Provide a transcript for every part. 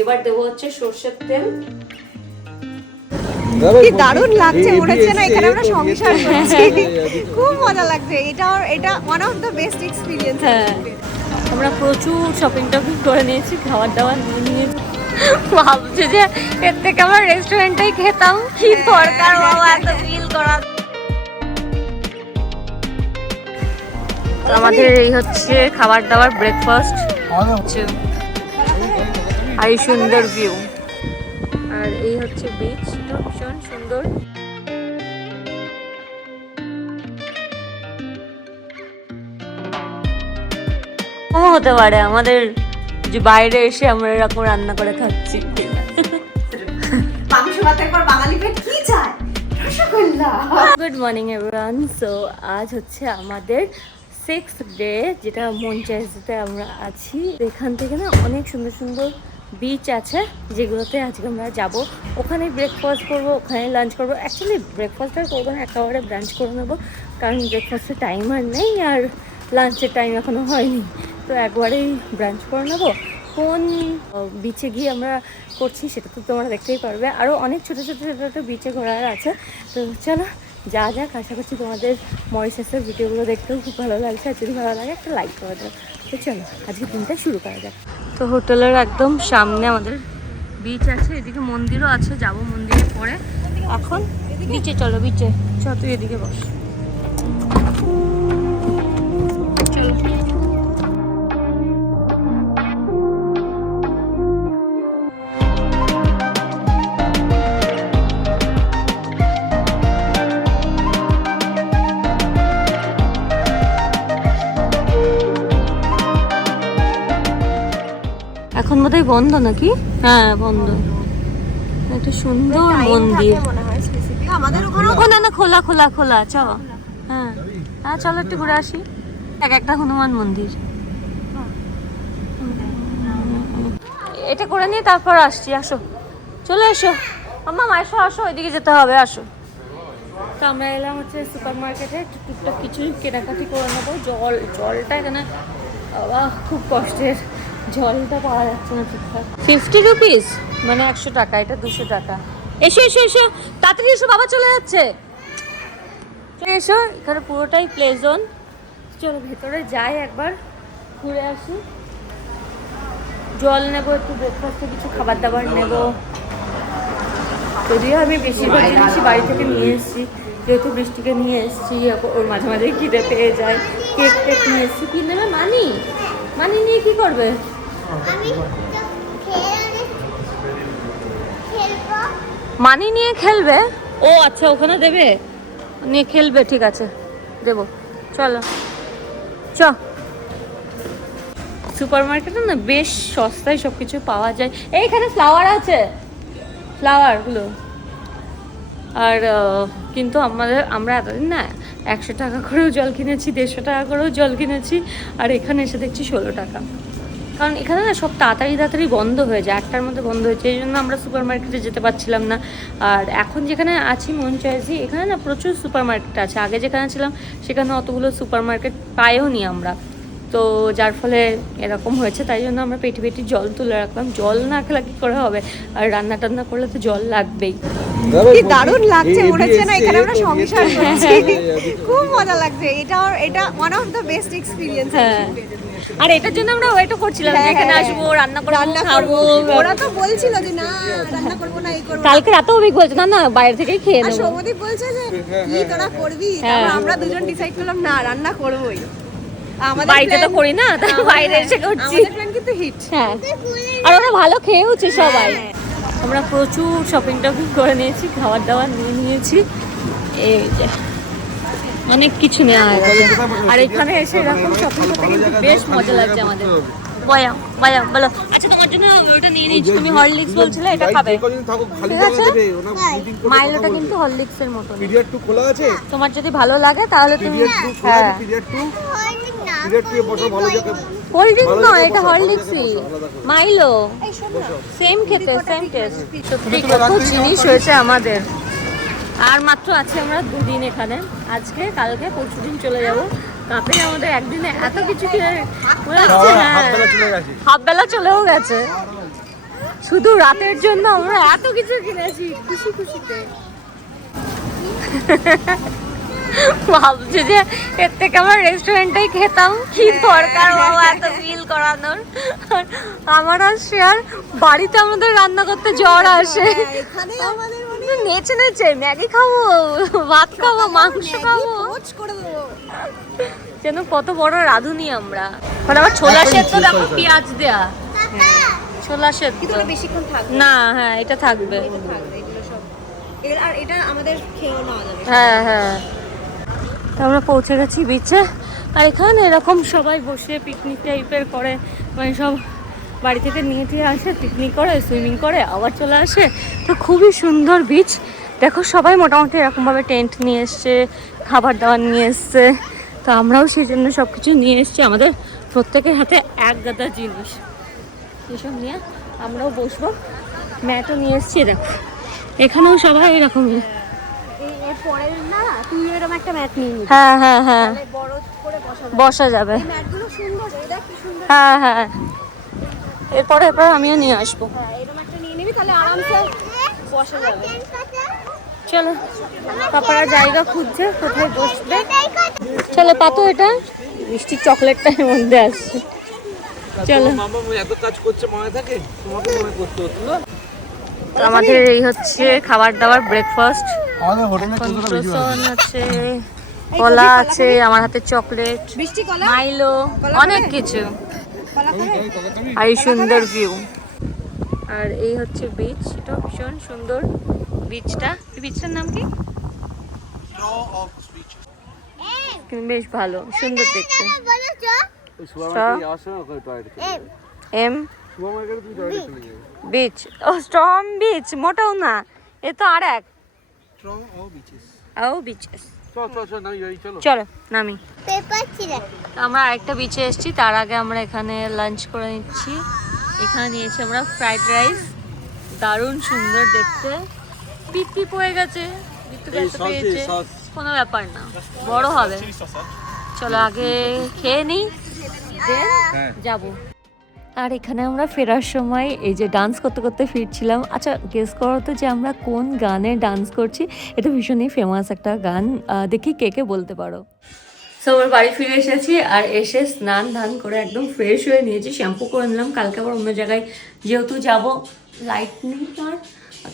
এবার দেবো হচ্ছে সর্ষের তেল। কি দারুণ লাগছে মনে হচ্ছে না এখানে আমরা সংসার করছি। খুব মজা লাগছে এটা এটা one of the best experience হ্যাঁ। আমরা প্রচুর শপিং টপিং করে নিয়েছি খাবার দাবার নিয়ে নিয়েছি। ভাবছি যে এর থেকে আমরা রেস্টুরেন্টেই খেতাম। কি দরকার বাবা এত বিল করা আমাদের এই হচ্ছে খাবার দাবার ব্রেকফাস্ট আর এই সুন্দর ভিউ আর এই হচ্ছে বিচ ভীষণ সুন্দর। হতে পারে আমাদের যে বাইরে এসে আমরা এরকম রান্না করে খাচ্ছি। মাংস ভাত একবার বাঙালি পেট কি চায়? গুড মর্নিং এভরিওয়ান সো আজ হচ্ছে আমাদের সিক্স ডে যেটা মঞ্চাইজতে আমরা আছি। এখান থেকে না অনেক সুন্দর সুন্দর বিচ আছে, যেগুলোতে আজকে আমরা যাব। ওখানে ব্রেকফাস্ট করব, ওখানে লাঞ্চ করব। অ্যাকচুয়ালি ব্রেকফাস্ট আর করব না একেবারে ব্রাঞ্চ করে নেব। কারণ ব্রেকফাস্টের টাইম আর নেই আর লাঞ্চের টাইম এখনও হয়নি। তো একবারেই ব্রাঞ্চ করে নেব। কোন বিচে গিয়ে আমরা করছি সেটা তো তোমরা দেখতেই পারবে। আরও অনেক ছোটো ছোটো ছোটো ছোটো বিচে ঘোরার আছে। তো চলো, যা যাক, আশা করছি তোমাদের মরিশাসের ভিডিওগুলো দেখতেও খুব ভালো লাগছে। আর যদি ভালো লাগে, একটা লাইক করে দাও। তো চলো, আজকে দিনটা শুরু করা যাক। তো হোটেলের একদম সামনে আমাদের বিচ আছে এদিকে মন্দিরও আছে যাব মন্দিরের পরে। এখন? বিচে চলো বিচে চ তুই এদিকে বস। বন্ধ নাকি? হ্যাঁ বন্ধ। একটা সুন্দর মন্দির। মনে হয় আমাদের ওখানে ও না না খোলা খোলা খোলা চ। হ্যাঁ। হ্যাঁ চলো একটু ঘুরে আসি। এক একটা হনুমান মন্দির। এটা করে নিয়ে তারপর আসছি আসো। চলে এসো। আম্মা আসো আসো ওইদিকে যেতে হবে আসো। তো আমরা এলাম হচ্ছে সুপার মার্কেটে টুকটাক কিছুই কেনাকাটি করে নেব। জল জলটা এখানে বাবা খুব কষ্টের। জলটা পাওয়া যাচ্ছে না ঠিকঠাক। ফিফটি রুপিস মানে একশো টাকা, এটা দুশো টাকা। এসো এসো এসো। তাড়াতাড়ি এসো, বাবা চলে যাচ্ছে। এসো, এখানে পুরোটাই প্লে জোন চলো, ভেতরে যাই একবার, ঘুরে আসি। জল নেব, একটু ব্রেকফাস্টে কিছু খাবার দাবার নেব। যদিও আমি বেশিরভাগ জিনিসই বাড়ি থেকে নিয়ে এসেছি, যেহেতু বৃষ্টিকে নিয়ে এসেছি ওর মাঝে মাঝে খিদে পেয়ে যায় কেক টেক নিয়ে এসেছি। কি নেবে? মানি। মানি নিয়ে কি করবে? মানি নিয়ে খেলবে? ও আচ্ছা ওখানে দেবে? নিয়ে খেলবে ঠিক আছে। দেবো। চলো। চ। সুপার মার্কেটে না বেশ সস্তায় সব কিছু পাওয়া যায়। এইখানে ফ্লাওয়ার আছে। ফ্লাওয়ারগুলো আর কিন্তু আমাদের আমরা এতদিন না একশো টাকা করেও জল কিনেছি দেড়শো টাকা করেও জল কিনেছি আর এখানে এসে দেখছি ষোলো টাকা। কারণ এখানে না সব তাড়াতাড়ি তাড়াতাড়ি বন্ধ হয়ে যায় আটটার মধ্যে বন্ধ হয়েছে এই জন্য আমরা সুপার মার্কেটে যেতে পারছিলাম না। আর এখন যেখানে আছি মন চাইছি এখানে না প্রচুর সুপার মার্কেট আছে। আগে যেখানে ছিলাম সেখানে অতগুলো সুপার মার্কেট পাইও নি আমরা। তো যার ফলে এরকম হয়েছে তাই জন্য আমরা পেটি পেটি জল তুলে রাখলাম। জল না খেলে কি করে হবে? আর রান্না টান্না করলে তো জল লাগবেই। কি দারুণ লাগছে মনে হচ্ছে না এখানে আমরা সংসার করছি। খুব মজা লাগছে। এটা এটা one of the best experience হ্যাঁ। আর এটার জন্য আমরা ওয়েটও করছিলাম যে হ্যাঁ, এখানে হ্যাঁ, আসব রান্না করব রান্না খাব ওরা তো বলছিল যে না রান্না করব না এই করব কালকে রাতেও অভিক বলছে না না বাইরে থেকেই খেয়ে নেব। সৌমদীপ বলছে যে কি তোরা করবি? হ্যাঁ। তারপর আমরা দুজন ডিসাইড করলাম না রান্না করবোই। বাড়িতে তো করি না তাই বাইরে এসে করছি। কিন্তু হিট হ্যাঁ। আর ওরা ভালো খেয়েওছে সবাই। আমরা প্রচুর শপিং টপিং করে নিয়েছি খাবার দাবার নিয়ে নিয়েছি। এই যে। অনেক কিছু নেওয়া হয়ে। গেছে আর এখানে এসে এরকম শপিং করতে কিন্তু বেশ মজা লাগছে আমাদের। বয়া বয়া বলো। আচ্ছা তোমার জন্য ওটা নিয়ে তুমি হরলিক্স বলছিলে এটা খাবে। ঠিক আছে। মাইলোটা কিন্তু হরলিক্স এর মতো পিরিয়ড টু খোলা আছে? তোমার যদি ভালো লাগে তাহলে তুমি পিরিয়ড হ্যাঁ। পিরিয়ড টু পিরিয়ড টু বসো ভালো জায়গা কোল্ড ড্রিঙ্ক নয় এটা হরলিক্সই মাইলো সেম খেতে সেম টেস্ট সত্যি কত জিনিস হয়েছে আমাদের। আর মাত্র আছে আমরা দুদিন এখানে। আজকে কালকে পরশু দিন চলে যাব। কাপে আমাদের একদিনে এত কিছু হাফ হ্যাঁ। বেলা চলে গেছে। হাফ বেলা চলেও গেছে। শুধু রাতের জন্য আমরা এত কিছু কিনেছি খুশি খুশিতে। ভাবছে যে এর থেকে আমার রেস্টুরেন্টেই খেতাম কি দরকার বাবা এত বিল করানোর। আর আমার আর শেয়ার বাড়িতে আমাদের রান্না করতে জ্বর আসে। এখানে মানে নেচে নেচে ম্যাগি খাব ভাত খাব মাংস খাব। যেন কত বড় রাঁধুনি আমরা। মানে আমার ছোলা সেদ্ধ দেখো পেঁয়াজ দেয়া। ছোলা সেদ্ধ। কিন্তু বেশিক্ষণ থাকবে। না হ্যাঁ এটা থাকবে। এটা থাকবে এগুলো সব এগুলো- আর এটা আমাদের খেয়েও নেওয়া যাবে। হ্যাঁ হ্যাঁ। তো আমরা পৌঁছে গেছি বিচে। আর এখানে এরকম সবাই বসে পিকনিক টাইপের করে মানে সব বাড়ি থেকে নিয়ে টিয়ে আসে পিকনিক করে সুইমিং করে আবার চলে আসে। তো খুবই সুন্দর বিচ দেখো সবাই মোটামুটি এরকমভাবে টেন্ট নিয়ে এসছে খাবার দাবার নিয়ে এসছে। তো আমরাও সেই জন্য সব কিছু নিয়ে এসছি। আমাদের প্রত্যেকের হাতে এক গাদা জিনিস। এসব নিয়ে আমরাও বসবো। ম্যাটও নিয়ে এসছি দেখো। এখানেও সবাই এরকমই। হ্যাঁ হ্যাঁ হ্যাঁ। বসা যাবে। হ্যাঁ হ্যাঁ। এরপরে এরপর আমিও নিয়ে আসব। হ্যাঁ এরকম একটা নিয়ে নিবি তাহলে আরামসে বসা যাবে। চলো পাপারা জায়গা খুঁজছে কোথায় বসবে। চলো পাতো এটা মিষ্টি চকলেটটা এর মধ্যে আসছে। চলো। এত কাজ করছে মনে থাকে তোমাকে মনে করতে হতো আমাদের এই হচ্ছে খাবার দাবার ব্রেকফাস্ট আছে কলা আছে আমার হাতে চকলেট মাইলো অনেক কিছু। আর এই সুন্দর ভিউ আর এই হচ্ছে বিচ এটা ভীষণ সুন্দর বিচটা এই বিচটার নাম কি? বেশ ভালো সুন্দর দেখতে। এম বিচ ও স্ট্রং বিচ মোটাও না। এ তো আর এক ও বিচেস ও বিচেস চল নামি চলো। চলো নামি। পেপার ছিল আমরা আরেকটা বিচে এসেছি তার আগে আমরা এখানে লাঞ্চ করে নিচ্ছি। এখানে নিয়েছি আমরা ফ্রাইড রাইস দারুণ সুন্দর দেখতে। পিত্তি পড়ে গেছে। কোনো ব্যাপার না বড় হবে। চলো আগে খেয়ে নিই দেন হ্যাঁ। যাব। আর এখানে আমরা ফেরার সময় এই যে ডান্স করতে করতে ফিরছিলাম। আচ্ছা গেস করো তো যে আমরা কোন গানে ডান্স করছি? এটা ভীষণই ফেমাস একটা গান। দেখি কে কে বলতে পারো। সো আমার বাড়ি ফিরে এসেছি আর এসে স্নান ধান করে একদম ফ্রেশ হয়ে নিয়েছি। শ্যাম্পু করে নিলাম। কালকে আবার অন্য জায়গায় যেহেতু যাব লাইট নেই আর।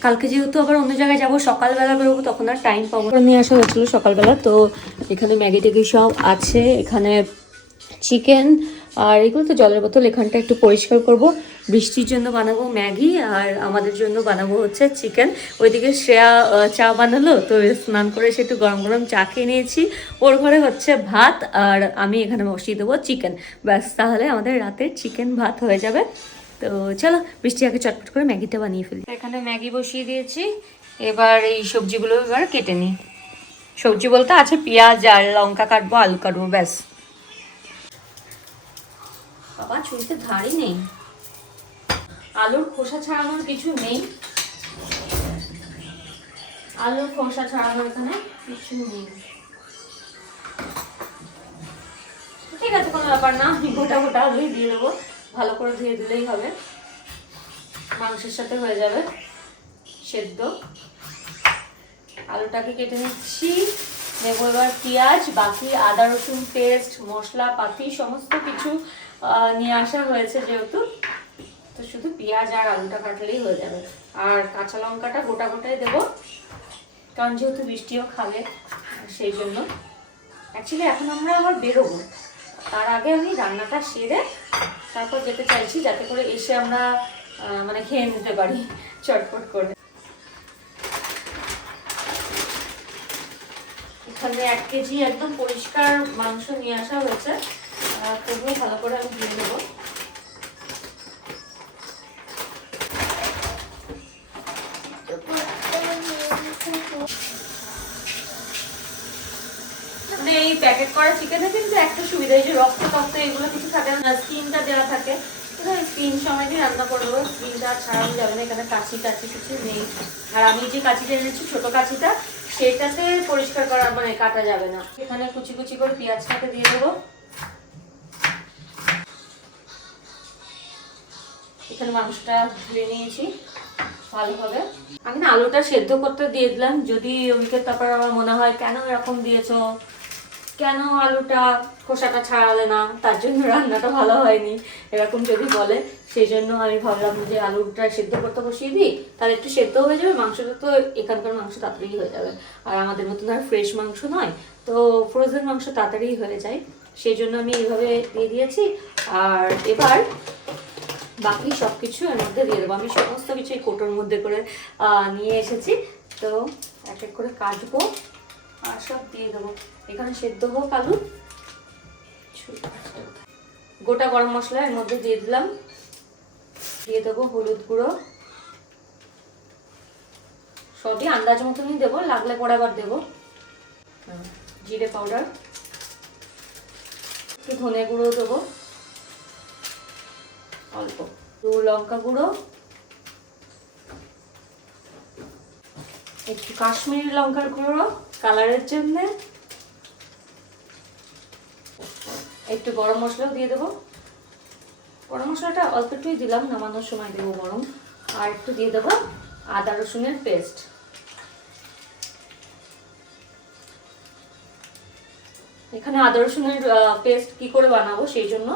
কালকে যেহেতু আবার অন্য জায়গায় যাব, সকালবেলা বেরোবো, তখন আর টাইম পাবো। নিয়ে আসা হয়েছিল সকালবেলা। তো, এখানে ম্যাগি ট্যাগি সব আছে। এখানে চিকেন আর এগুলো তো জলের বোতল, এখানটা একটু পরিষ্কার করব। বৃষ্টির জন্য বানাবো ম্যাগি আর আমাদের জন্য বানাবো হচ্ছে চিকেন। ওইদিকে শ্রেয়া চা বানালো, তো স্নান করে এসে একটু গরম গরম চা খেয়ে নিয়েছি। ওর ঘরে হচ্ছে ভাত আর আমি এখানে বসিয়ে দেবো চিকেন। ব্যাস, তাহলে আমাদের রাতের চিকেন ভাত হয়ে যাবে। তো চলো, বৃষ্টি আগে চটপট করে ম্যাগিটা বানিয়ে ফেলি। এখানে ম্যাগি বসিয়ে দিয়েছি। এবার এই সবজিগুলো এবার কেটে নিই। সবজি বলতে আছে পেঁয়াজ আর লঙ্কা কাটবো, আলু কাটবো, ব্যাস। বাবা ছুরিতে ধারই নেই। আলুর খোসা ছাড়ানোর কিছু নেই। আলুর খোসা ছাড়ানোর এখানে কিছু নেই। ঠিক আছে, কোনো ব্যাপার না, আমি গোটা গোটা আলুই দিয়ে দেবো। ভালো করে ধুয়ে দিলেই হবে। মাংসের সাথে হয়ে যাবে সেদ্ধ। আলুটাকে কেটে নিচ্ছি। নেব এবার পেঁয়াজ, বাকি আদা রসুন, পেস্ট, মশলা, পাতি, সমস্ত কিছু নিয়ে আসা হয়েছে যেহেতু, তো শুধু পেঁয়াজ আর আলুটা কাটলেই হয়ে যাবে। আর কাঁচা লঙ্কাটা গোটা গোটাই দেবো, কারণ যেহেতু বৃষ্টিও খাবে, সেই জন্য। অ্যাকচুয়ালি এখন আমরা আবার বেরোবো। তার আগে আমি রান্নাটা সেরে তারপর যেতে চাইছি, যাতে করে এসে আমরা মানে খেয়ে নিতে পারি, চটপট করে। এখানে এক কেজি একদম পরিষ্কার মাংস নিয়ে আসা হয়েছে। তবুও ভালো করে আমি দিয়ে দেবো মানে এই প্যাকেট করা চিকেনে কিন্তু একটা সুবিধা যে রক্ত টক্ত এগুলো কিছু থাকে না স্কিনটা দেওয়া থাকে। স্কিন সময় দিয়ে রান্না করে দেবো স্কিনটা ছাড়ানো যাবে না, এখানে কাঁচি টাচি কিছু নেই। আর আমি যে কাঁচিটা এনেছি, ছোট কাঁচিটা, সেটাতে পরিষ্কার করা মানে কাটা যাবে না। এখানে কুচি কুচি করে পেঁয়াজটাকে দিয়ে দেবো। এখানে মাংসটা ধুয়ে নিয়েছি ভালোভাবে আমি না আলুটা সেদ্ধ করতে দিয়ে দিলাম, যদি ওইকে তারপর আমার মনে হয়, কেন এরকম দিয়েছ? কেন আলুটা খোসাটা ছাড়ালে না? তার জন্য রান্নাটা ভালো হয়নি। এরকম যদি বলে, সেই জন্য আমি ভাবলাম যে আলুটা সেদ্ধ করতে বসিয়ে দিই, তাহলে একটু সেদ্ধ হয়ে যাবে, মাংসটা তো এখানকার মাংস তাড়াতাড়ি হয়ে যাবে। আর আমাদের মতন আর ফ্রেশ মাংস নয়, তো ফ্রোজেন মাংস তাড়াতাড়ি হয়ে যায়। সেই জন্য আমি এইভাবে দিয়ে দিয়েছি। আর এবার বাকি সব কিছু এর মধ্যে দিয়ে দেবো। আমি সমস্ত কিছু এই কোটোর মধ্যে করে নিয়ে এসেছি। তো এক এক করে কাটবো আর সব দিয়ে দেবো। এখানে সেদ্ধ হোক আলু? গোটা গরম মশলা এর মধ্যে দিয়ে দিলাম। দিয়ে দেবো হলুদ গুঁড়ো। সবই আন্দাজ মতনই দেবো, লাগলে পরে আবার দেবো। জিরে পাউডার। একটু ধনে গুঁড়ো দেবো। অল্প। দু লঙ্কা গুঁড়ো। একটু কাশ্মীরি লঙ্কার গুঁড়ো কালারের জন্য। একটু গরম মশলাও দিয়ে দেবো। গরম মশলাটা অল্প একটুই দিলাম, নামানোর সময় দেবো গরম। আর একটু দিয়ে দেবো আদা রসুনের পেস্ট। এখানে আদা রসুনের পেস্ট কি করে বানাবো সেই জন্য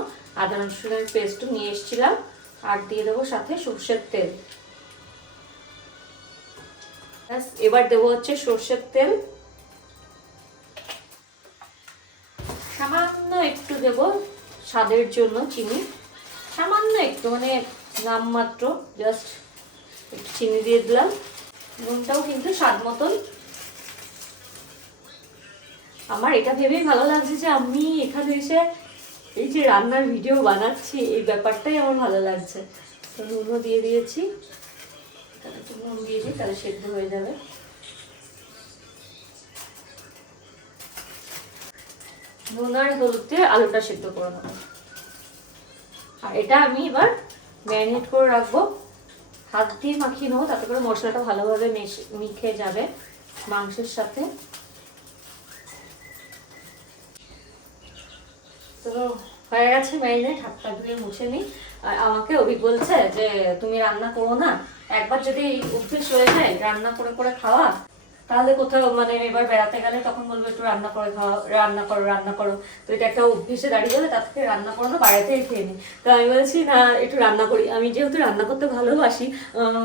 আদা রসুনের পেস্টও নিয়ে এসেছিলাম। আর দিয়ে দেবো সাথে সর্ষের তেল। এবার দেবো হচ্ছে সর্ষের তেল। সামান্য একটু দেব স্বাদের জন্য চিনি। সামান্য একটু মানে নামমাত্র জাস্ট একটু চিনি দিয়ে দিলাম। নুনটাও কিন্তু স্বাদ মতন। আমার এটা ভেবেই ভালো লাগছে যে আমি এখানে এসে এই যে রান্নার ভিডিও বানাচ্ছি, এই ব্যাপারটাই আমার ভালো লাগছে। তো নুনও দিয়ে দিয়েছি। এখানে একটু নুন দিয়ে দিই, তাহলে সেদ্ধ হয়ে যাবে। নুন আর হলুদ আলুটা সেদ্ধ করে নেব। আর এটা আমি এবার ম্যারিনেট করে রাখব। হাত দিয়ে মাখিয়ে নেব, তাতে করে মশলাটা ভালোভাবে মেশে মিখে যাবে মাংসের সাথে। তো হয়ে গেছে ম্যারিনেট হাত পা ধুয়ে মুছে নিই। আমাকে অভিক বলছে যে, তুমি রান্না করো না। একবার যদি অভ্যেস হয়ে যায়, রান্না করে করে খাওয়া, তাহলে কোথাও মানে এবার বেড়াতে গেলে তখন বলব, একটু রান্না করে খাওয়া রান্না করো রান্না করো। তো এটা একটা অভ্যেসে দাঁড়িয়ে গেলে তার থেকে রান্না করো না বাইরেতেই খেয়ে নিই। তো আমি বলছি, না, একটু রান্না করি। আমি যেহেতু রান্না করতে ভালোবাসি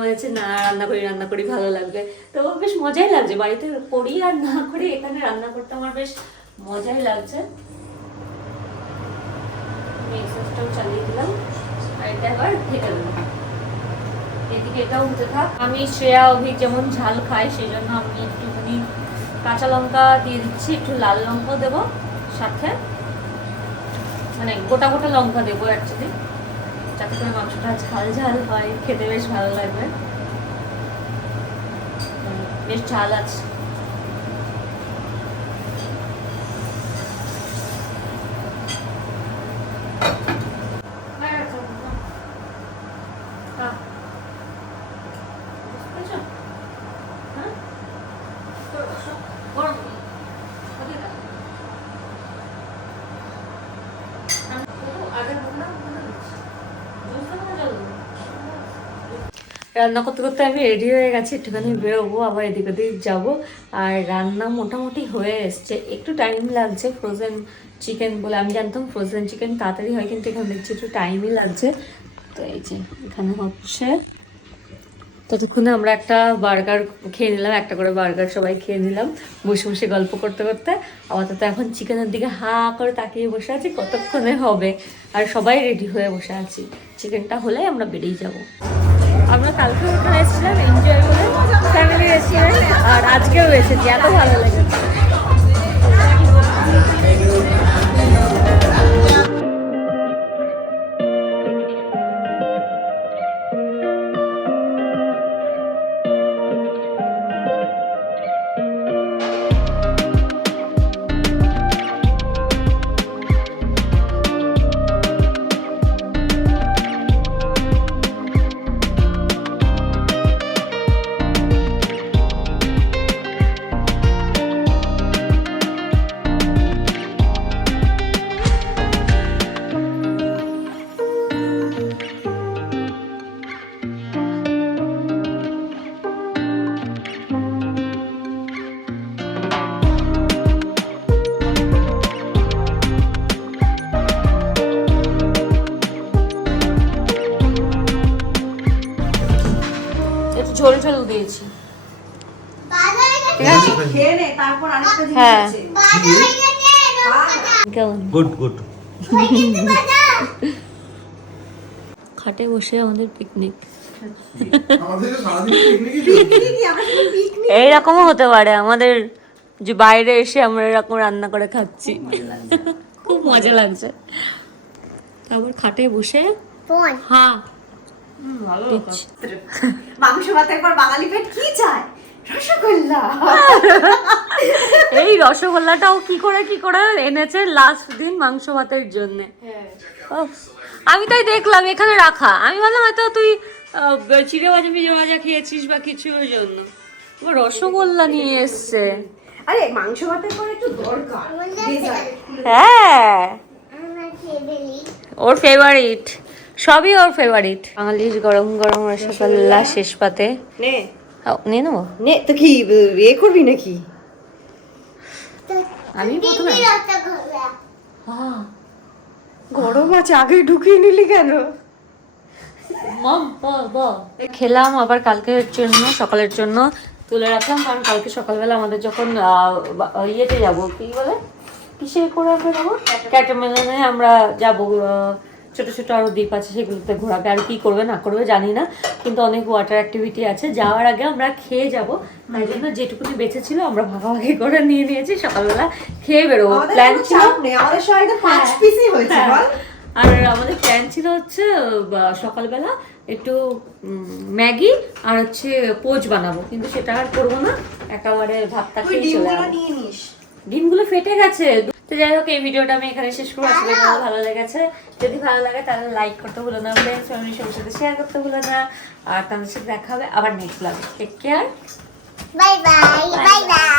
বলছে, না, রান্না করি রান্না করি, ভালো লাগবে। তো বেশ মজাই লাগছে, বাড়িতে করি আর না করি, এখানে রান্না করতে আমার বেশ মজাই লাগছে। আমি চালিয়ে দিলাম। আর এটা এবার দেবো এদিকে এটাও হতে থাক। আমি শ্রেয়া, অভিক যেমন ঝাল খাই সেই জন্য আমি একটুখানি কাঁচা লঙ্কা দিয়ে দিচ্ছি, একটু লাল লঙ্কাও দেবো সাথে। মানে গোটা গোটা লঙ্কা দেবো অ্যাকচুয়ালি যাতে করে মাংসটা ঝাল ঝাল হয়, খেতে বেশ ভালো লাগবে। বেশ ঝাল আছে হ্যাঁ, হ্যাঁ। বুঝতে পেরেছ? হ্যাঁ? তো সব গরম নেই। ওকে দাও। আমি তবু আগের মনে হয় মনে হচ্ছে। বুঝতে পারো জল দেবো? রান্না করতে করতে আমি রেডি হয়ে গেছি, একটুখানি বেরোবো, আবার এদিক ওদিক যাব। আর রান্না মোটামুটি হয়ে এসছে। একটু টাইম লাগছে ফ্রোজেন চিকেন বলে। আমি জানতাম ফ্রোজেন চিকেন তাড়াতাড়ি হয়, কিন্তু এখানে দেখছি একটু টাইমই লাগছে। তো এই যে, এখানে হচ্ছে। ততক্ষণে আমরা একটা বার্গার খেয়ে নিলাম, একটা করে বার্গার সবাই খেয়ে নিলাম, বসে বসে গল্প করতে করতে। আপাতত এখন চিকেনের দিকে হা করে তাকিয়ে বসে আছি, কতক্ষণে হবে? আর সবাই রেডি হয়ে বসে আছি। চিকেনটা হলে আমরা বেরিয়ে যাব। আমরা কালকে ওখানে এসেছিলাম এনজয় করে ফ্যামিলি রেস্টুরেন্ট আর আজকেও এসেছি এত ভালো লেগেছে। ঝোল ঝোল দিয়েছি। হ্যাঁ। Good good. গেছে বাজার খাটে বসে আমাদের পিকনিক এইরকমও হতে পারে আমাদের যে বাইরে এসে আমরা এরকম রান্না করে খাচ্ছি। খুব মজা লাগছে। তারপর খাটে বসে হ্যাঁ মাংস ভাতের পর বাঙালি পেট কি চায়? রসগোল্লা। এই রসগোল্লাটাও কি করে কি করে এনেছে লাস্ট দিন মাংস ভাতের জন্য। আমি তাই দেখলাম এখানে রাখা। আমি ভাবলাম হয়তো তুই চিড়ে ভাজা মিজে ভাজা খেয়েছিস বা কিছু ওই জন্য। রসগোল্লা নিয়ে এসছে। আরে মাংস ভাতের পর একটু দরকার। হ্যাঁ। ওর ফেভারিট সবই ওর ফেভারিট বাঙালির গরম গরম রসগোল্লা শেষ পাতে। নে। নিয়ে নেব? নে তো কি এ করবি নাকি? আমি প্রথমে গরম আছে আগে ঢুকিয়ে নিলি কেন? খেলাম আবার কালকের জন্য সকালের জন্য। তুলে রাখলাম কারণ কালকে সকালবেলা আমাদের যখন ইয়েতে যাব কি বলে? কিসে করে আমরা যাব? ক্যাটামেলনে আমরা যাব ছোট ছোট আরও দ্বীপ আছে সেগুলোতে ঘোরাবে। আর কি করবে না করবে জানি না। কিন্তু অনেক ওয়াটার অ্যাক্টিভিটি আছে। যাওয়ার আগে আমরা খেয়ে যাব। তাই জন্য যেটুকুনি বেঁচে ছিল আমরা ভাগাভাগি করে নিয়ে নিয়েছি। সকালবেলা খেয়ে বেরোবো। আমাদের প্ল্যান ছিল আমাদের সবাই পাঁচ হ্যাঁ। পিসই হয়েছে হ্যাঁ। আর আমাদের প্ল্যান ছিল হচ্ছে সকালবেলা একটু ম্যাগি আর হচ্ছে পোচ বানাবো। কিন্তু সেটা আর করব না। একেবারে ভাতটা তুই খেয়ে চলে ডিমগুলো ফেটে গেছে। তো যাই হোক এই ভিডিওটা আমি এখানে শেষ করব। আসলে ভালো লেগেছে। যদি ভালো লাগে তাহলে লাইক করতে ভুলো না। ফ্রেন্ডস ফ্যামিলির সবার সাথে শেয়ার করতে ভুলো না। আর তাদের সাথে দেখা হবে আবার নেক্সট ব্লগে take care bye bye bye bye